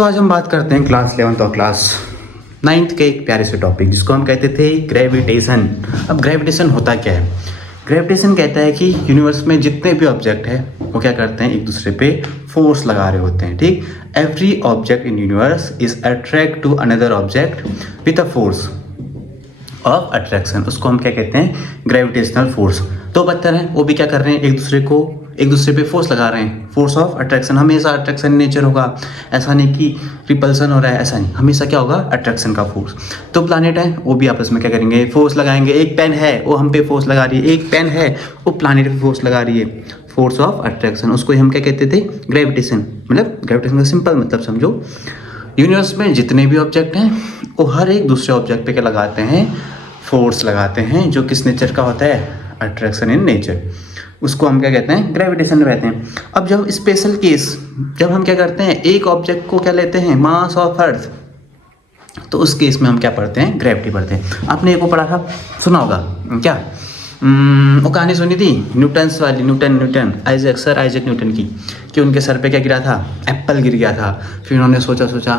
तो आज हम बात करते हैं क्लास 11th और क्लास 9th के एक प्यारे से टॉपिक जिसको हम कहते थे ग्रेविटेशन। अब ग्रेविटेशन होता क्या है? ग्रेविटेशन कहता है कि यूनिवर्स में जितने भी ऑब्जेक्ट है वो क्या करते हैं, एक दूसरे पे फोर्स लगा रहे होते हैं। ठीक, every object in universe is attract to another object with a force of attraction. उसको हम क्या कहते हैं, ग्रेविटेशनल फोर्स। दो पत्थर हैं, वो भी क्या कर रहे हैं, एक दूसरे पे फोर्स लगा रहे हैं, फोर्स ऑफ अट्रैक्शन। हमेशा अट्रैक्शन नेचर होगा, ऐसा नहीं कि रिपल्सन हो रहा है, ऐसा नहीं, हमेशा क्या होगा, अट्रैक्शन का फोर्स। तो प्लैनेट है वो भी आपस में क्या करेंगे, फोर्स लगाएंगे। एक पेन है वो हम पे फोर्स लगा रही है, एक पेन है वो प्लैनेट पे फोर्स लगा रही है, फोर्स ऑफ अट्रैक्शन। उसको हम क्या कहते थे, ग्रेविटेशन। मतलब ग्रेविटेशन का सिंपल मतलब समझो, यूनिवर्स में जितने भी ऑब्जेक्ट हैं वो हर एक दूसरे ऑब्जेक्ट पे क्या लगाते हैं, फोर्स लगाते हैं, जो किस नेचर का होता है, अट्रैक्शन इन नेचर। उसको हम क्या कहते हैं, ग्रेविटेशन में रहते हैं। अब जब स्पेशल केस, जब हम क्या करते हैं, एक ऑब्जेक्ट को क्या लेते हैं, मास ऑफ अर्थ, तो उस केस में हम क्या पढ़ते हैं, ग्रेविटी पढ़ते हैं। आपने एक वो पढ़ा था, सुना होगा क्या, वो कहानी सुनी थी न्यूटन्स वाली, न्यूटन आइजैक न्यूटन की, कि उनके सर पे क्या गिरा था, एप्पल गिर गया था। फिर उन्होंने सोचा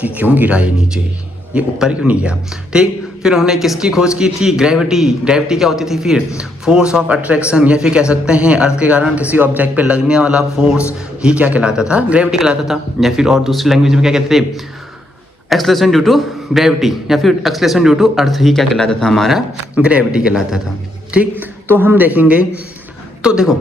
कि क्यों गिरा ये नीचे, ये ऊपर क्यों नहीं गया। ठीक, फिर उन्होंने किसकी खोज की थी, ग्रेविटी क्या होती थी, फिर फोर्स ऑफ अट्रैक्शन, या फिर कह सकते हैं अर्थ के कारण किसी ऑब्जेक्ट पे लगने वाला फोर्स ही क्या कहलाता था, ग्रेविटी कहलाता था। या फिर और दूसरी लैंग्वेज में क्या कहते थे, एक्सलेशन ड्यू टू ग्रेविटी, या फिर एक्सलेशन ड्यू टू अर्थ ही क्या कहलाता था, हमारा ग्रेविटी कहलाता था। ठीक, तो हम देखेंगे, तो देखो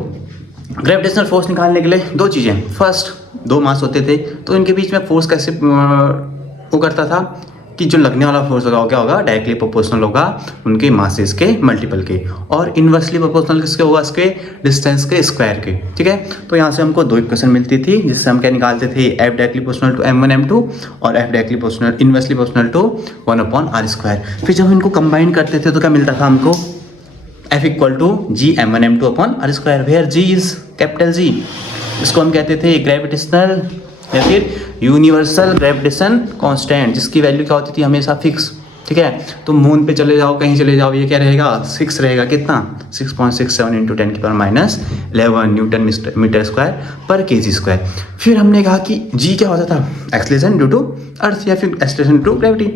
ग्रेविटेशनल फोर्स निकालने के लिए दो चीज़ें, फर्स्ट दो मास होते थे, तो इनके बीच में फोर्स कैसे वो करता था कि जो लगने वाला फोर्स होगा वो क्या होगा, डायरेक्टली प्रोपोर्शनल होगा उनके मासेस के मल्टीपल के, और इनवर्सली प्रोपोर्शनल किसके होगा, इसके डिस्टेंस के स्क्वायर के। ठीक है, तो यहाँ से हमको दो इक्वेशन मिलती थी, जिससे हम क्या निकालते थे, F directly proportional to m1 m2 और F directly proportional inversely proportional to 1/r²। फिर जब इनको कंबाइन करते थे तो क्या मिलता था हमको, F equal to G m1 m2/r², where g is capital G। इसको हम कहते थे ग्रेविटेशनल या फिर यूनिवर्सल ग्रेविटेशन कांस्टेंट, जिसकी वैल्यू क्या होती थी, हमेशा फिक्स। ठीक है, तो मून पे चले जाओ, कहीं चले जाओ, ये क्या रहेगा, 6 रहेगा। कितना, 6.67 × 10⁻11 न्यूटन मीटर स्क्वायर पर kg²। फिर हमने कहा कि g क्या होता था, एक्सलेशन ड्यू टू अर्थ या फिर एक्सलेशन ड्यू टू ग्रेविटी।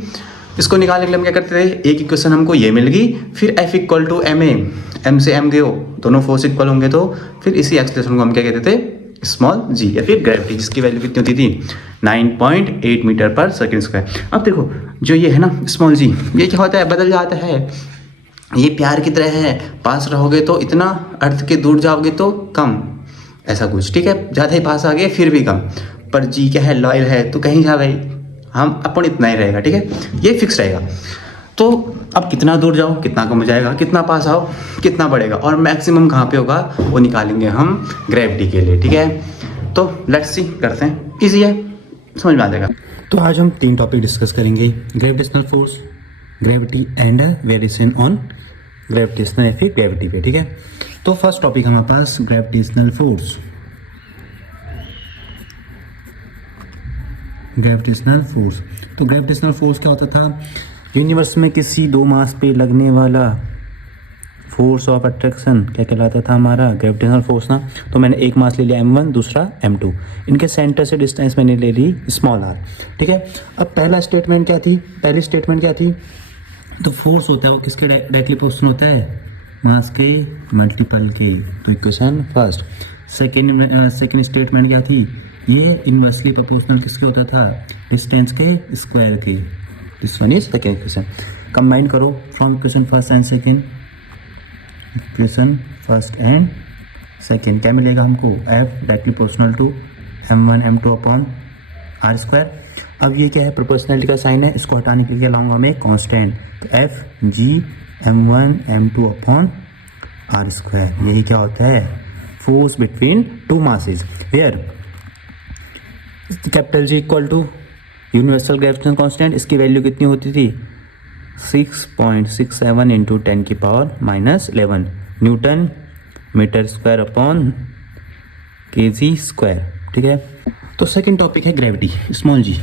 इसको निकालने के लिए हम क्या करते थे, एक इक्वेशन हमको ये मिल गई, फिर F इक्वल टू m से m गए हो, दोनों फोर्स इक्वल होंगे, तो फिर इसी एक्सलेशन को हम क्या कहते थे, स्मॉल g या फिर ग्रेविटी, जिसकी वैल्यू कितनी होती थी, 9.8 मीटर पर सेकेंड स्क्वायर। अब देखो जो ये है ना स्मॉल g, ये क्या होता है, बदल जाता है। ये प्यार की तरह है, पास रहोगे तो इतना, अर्थ के दूर जाओगे तो कम, ऐसा कुछ। ठीक है, ज़्यादा ही पास आ गए फिर भी कम, पर g क्या है, लॉयल है, तो कहीं जा भाई हम अपन इतना ही रहेगा। ठीक है, ये फिक्स रहेगा। तो अब कितना दूर जाओ कितना कम हो जाएगा, कितना पास आओ कितना बढ़ेगा, और मैक्सिमम कहाँ पे होगा वो निकालेंगे हम ग्रेविटी के लिए। ठीक है, तो लेट्स सी करते हैं, इजी है, समझ में आ जाएगा। तो आज हम 3 टॉपिक डिस्कस करेंगे, gravitational force, gravity and variation on gravitational या फिर ग्रेविटी पे। ठीक है, तो फर्स्ट टॉपिक हमारे पास ग्रेविटेशनल फोर्स। ग्रेविटेशनल फोर्स, तो ग्रेविटेशनल फोर्स क्या होता था, यूनिवर्स में किसी दो मास पे लगने वाला फोर्स ऑफ अट्रैक्शन क्या कहलाता था, हमारा ग्रेविटेशनल फोर्स ना। तो मैंने एक मास ले लिया m1, दूसरा m2, इनके सेंटर से डिस्टेंस मैंने ले ली स्मॉल r। ठीक है, अब पहली स्टेटमेंट क्या थी, तो फोर्स होता है वो किसके डायरेक्टली प्रोपोर्शनल होता है, मास के मल्टीपल के, तो इक्वेशन फर्स्ट। सेकेंड स्टेटमेंट क्या थी, ये इनवर्सली प्रोपोर्शनल किसके होता था, डिस्टेंस के स्क्वायर के। This one is second equation. Combine करो from equation first and second, equation first and second क्या मिलेगा हमको, F directly proportional to m1 m2/r²। अब ये क्या है, प्रोपोर्शनलिटी का साइन है, इसको हटाने के लिए क्या लाऊंगा मैं, कांस्टेंट, तो F g m1 m2/r²। यही क्या होता है, force between two masses, where capital G equal to universal gravitation constant, इसकी वैल्यू कितनी होती थी, 6.67 × 10⁻11 Newton metre square upon kg²। ठीक है, तो सेकंड टॉपिक है ग्रेविटी, स्मॉल g।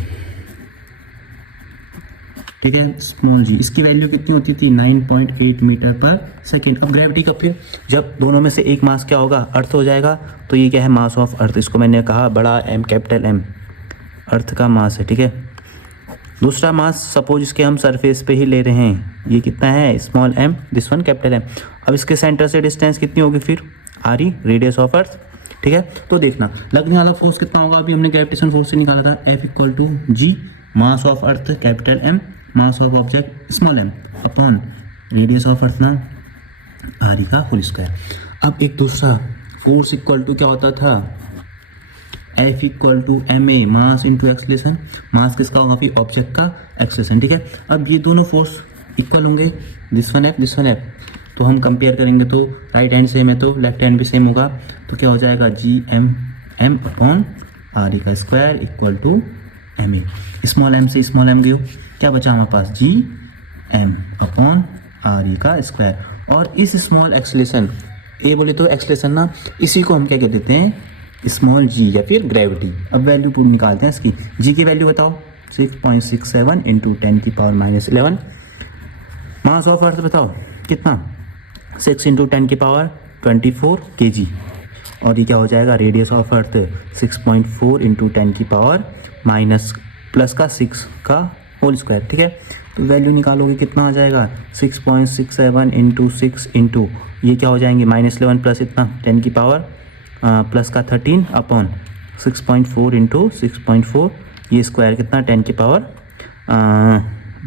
ठीक है, स्मॉल g, इसकी वैल्यू कितनी होती थी, 9.8 मीटर पर सेकेंड। अब ग्रेविटी का फिर जब दोनों में से एक मास क्या होगा, अर्थ हो जाएगा, तो ये क्या है, मास ऑफ अर्थ। इसको मैंने कहा बड़ा M, कैपिटल M, अर्थ का मास है, ठीक है। दूसरा मास सपोज इसके हम सरफेस पे ही ले रहे हैं, ये कितना है small m, this one capital M। अब इसके सेंटर से डिस्टेंस कितनी होगी फिर r ई, रेडियस ऑफ अर्थ, ठीक है। तो देखना लगने वाला फोर्स कितना होगा, अभी हमने ग्रेविटेशन फोर्स से निकाला था, F equal to G, mass of earth capital M, mass of object small m, upon radius of earth ना r ई का होल स्क्वायर। अब एक दूसरा फोर्स इक्वल टू क्या होता था, F equal to M A, mass into acceleration. Mass किसका होगा फिर ऑब्जेक्ट का एक्सलेशन, ठीक है। अब ये दोनों फोर्स इक्वल होंगे, this one F, this one F, तो हम कंपेयर करेंगे तो राइट हैंड सेम है तो लेफ्ट हैंड भी सेम होगा, तो क्या हो जाएगा G M M upon R E का square equal to M A. Small M से स्मॉल एम गयो, क्या बचा हमारे पास G M upon R E का स्क्वायर। और इस स्मॉल एक्सलेशन, ए बोले तो एक्सलेशन ना, इसी को हम क्या कह देते हैं स्मॉल जी या फिर ग्रेविटी। अब वैल्यू पूरी निकालते हैं इसकी, जी की वैल्यू बताओ 6.67 इंटू 10⁻11। मास ऑफ अर्थ बताओ कितना, 6 इंटू 10⁻24 kg। और ये क्या हो जाएगा, radius of earth 6.4 into 10⁻⁻, plus का 6 का होल स्क्वायर, ठीक है। तो वैल्यू निकालोगे कितना आ जाएगा 6.67 इंटू 6 इंटू ये क्या हो जाएंगे -11 प्लस इतना 10 की पावर प्लस का 13 अपॉन 6.4 इंटू 6.4, ये स्क्वायर कितना 10 की पावर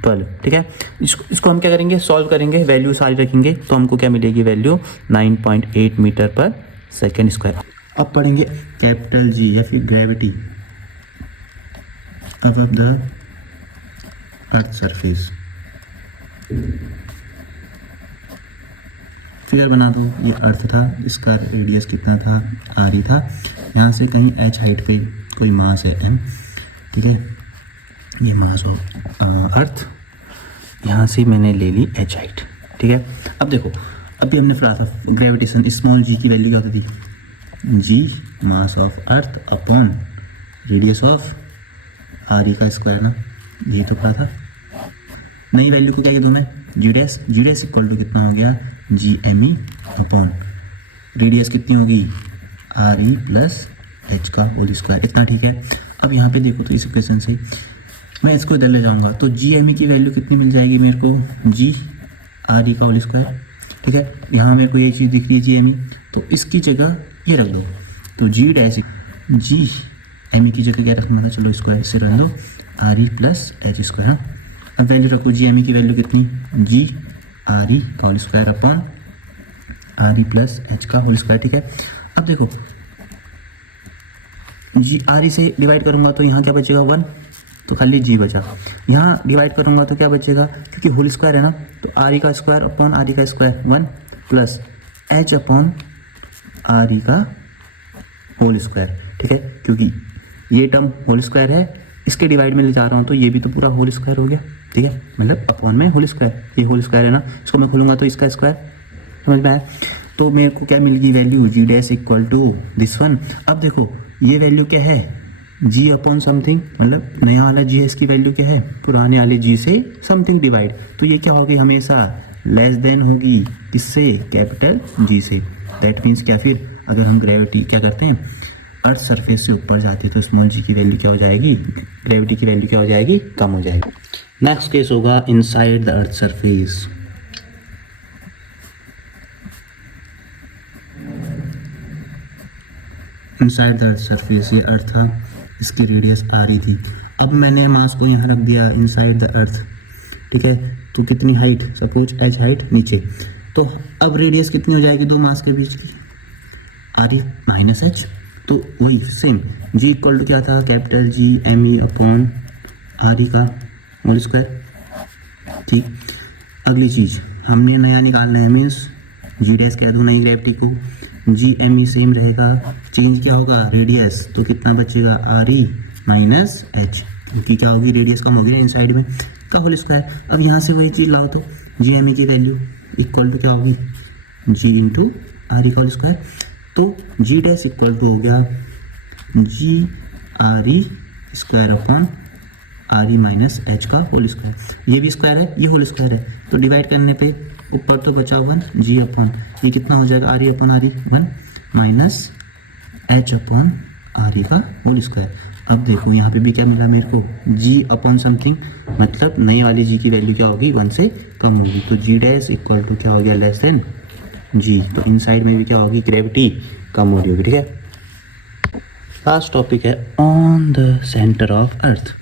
12, ठीक है। इसको हम क्या करेंगे, सॉल्व करेंगे, वैल्यू सारी रखेंगे तो हमको क्या मिलेगी वैल्यू 9.8 मीटर पर सेकेंड स्क्वायर। अब पढ़ेंगे कैपिटल जी या फिर gravity above the earth surface. Figure बना दो, ये अर्थ था, इसका रेडियस कितना था आर ई था, यहाँ से कहीं एच हाइट पे कोई मास है एम, ठीक है, ये मास ऑफ अर्थ, यहाँ से मैंने ले ली एच हाइट, ठीक है। अब देखो अभी हमने पढ़ा था ग्रेविटेशन, स्मॉल जी की वैल्यू क्या होती थी, G mass of earth upon radius of R E का स्क्वायर ना, यही तो पढ़ा था। नई वैल्यू को क्या कह दूँ मैं, जी डैश इक्वल टू कितना हो गया G M E upon radius कितनी होगी आर ई प्लस एच का होल स्क्वायर, इतना, ठीक है। अब यहाँ पे देखो तो इस इक्वेशन से मैं इसको इधर ले जाऊँगा तो जी एम ई की वैल्यू कितनी मिल जाएगी मेरे को, जी आर ई का होल स्क्वायर, ठीक है। यहाँ मेरे को एक चीज़ दिख रही है जी एम ई, तो इसकी जगह ये रख दो, तो जी डैश जी एम ई की जगह क्या रखना था, चलो स्क्वायर से रख दो are E plus H square. अब वैल्यू रखो जी एम ई की वैल्यू कितनी, जी आर ई का whole square upon R E plus H का होल स्क्वायर, ठीक है। अब देखो जी आर ई से डिवाइड करूँगा तो यहाँ क्या बचेगा 1, तो खाली जी बचा। यहाँ डिवाइड करूँगा तो क्या बचेगा, क्योंकि होल स्क्वायर है ना, तो आर ई का स्क्वायर अपॉन आर ई का square 1 plus H upon R E का होल स्क्वायर, ठीक है। क्योंकि ये टर्म होल स्क्वायर है, इसके डिवाइड में ले जा रहा हूँ तो ये भी तो पूरा होल स्क्वायर हो गया, ठीक है, मतलब अपॉन में होल स्क्वायर, ये होल स्क्वायर है ना, इसको मैं खोलूँगा तो इसका स्क्वायर, समझ में आया। तो मेरे को क्या मिल गई value, G dash equal to this one. अब देखो ये वैल्यू क्या है, जी अपॉन समथिंग, मतलब नया वाला जी है, इसकी वैल्यू क्या है, पुराने वाले जी से समथिंग डिवाइड, तो ये क्या होगी हमेशा लेस देन होगी किससे, कैपिटल जी से। दैट मीन्स क्या, फिर अगर हम ग्रेविटी क्या करते हैं अर्थ सरफेस से ऊपर जाती है तो स्मॉल जी की वैल्यू क्या हो जाएगी, ग्रेविटी की वैल्यू क्या हो जाएगी, कम हो जाएगी। नेक्स्ट केस होगा inside the earth surface. Inside the earth surface, ये अर्थ था, इसकी रेडियस आ रही थी। अब मैंने मास को यहाँ रख दिया इनसाइड द अर्थ, ठीक है, तो कितनी हाइट, सपोज एच हाइट नीचे, तो अब रेडियस कितनी हो जाएगी दो मास के बीच की, आर ई माइनस एच, तो वही सेम जी इक्वल टू क्या था, capital G M E upon R E का होल स्क्वायर, ठीक। अगली चीज़ हमने नया निकालना है, मीन्स जी डैश कह दूँ नई ग्रेविटी को, जी एम ई सेम रहेगा, चेंज क्या होगा रेडियस, तो कितना बचेगा आर ई माइनस एच, क्योंकि क्या होगी रेडियस कम होगी ना इनसाइड में, का होल स्क्वायर। अब यहाँ से वही चीज़ लाओ तो जी एम ई की वैल्यू इक्वल टू क्या होगी, जी इंटू आर ई का होल स्क्वायर, तो जी डैश इक्वल टू हो गया G R E square upon R E minus H का होल स्क्वायर। ये भी स्क्वायर है, ये होल स्क्वायर है, तो डिवाइड करने पे ऊपर तो बचा 1 जी अपॉन ये कितना हो जाएगा आर ई अपॉन आर ई 1 minus H upon R E का होल स्क्वायर। अब देखो यहाँ पे भी क्या मिला मेरे को, जी अपॉन समथिंग, मतलब नई वाली जी की वैल्यू क्या होगी, 1 से कम होगी, तो जी डैश इक्वल टू क्या हो गया, लेस देन जी। तो इन साइड में भी क्या होगी, ग्रेविटी कम हो रही होगी, ठीक है। लास्ट टॉपिक है on the centre of earth.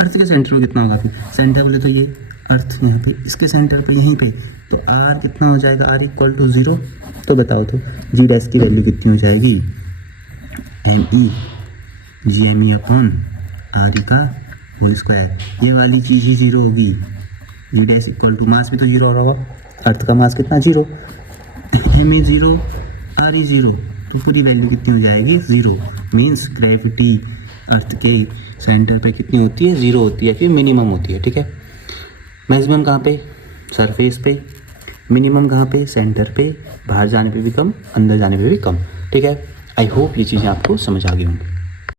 Earth के सेंटर में कितना होगा, सेंटर बोले तो ये अर्थ यहाँ पे, इसके सेंटर पे यहीं पे, तो आर कितना हो जाएगा, आर इक्वल टू 0। तो बताओ तो जी डैश की वैल्यू कितनी हो जाएगी, M E G M E upon R E का होल स्क्वायर। ये वाली चीज़ ही 0 होगी, G dash equal to mass भी तो 0 होगा, अर्थ का मास कितना 0, एम ई 0 आर ई 0, तो पूरी वैल्यू कितनी हो जाएगी 0। मीन्स ग्रेविटी अर्थ के सेंटर पे कितनी होती है, 0 होती है, फिर मिनिमम होती है, ठीक है। मैक्सिमम कहाँ पे, सरफेस पे, मिनिमम कहाँ पे, सेंटर पे, बाहर जाने पे भी कम, अंदर जाने पे भी कम, ठीक है। आई होप ये चीज़ें आपको समझ आ गई होंगी।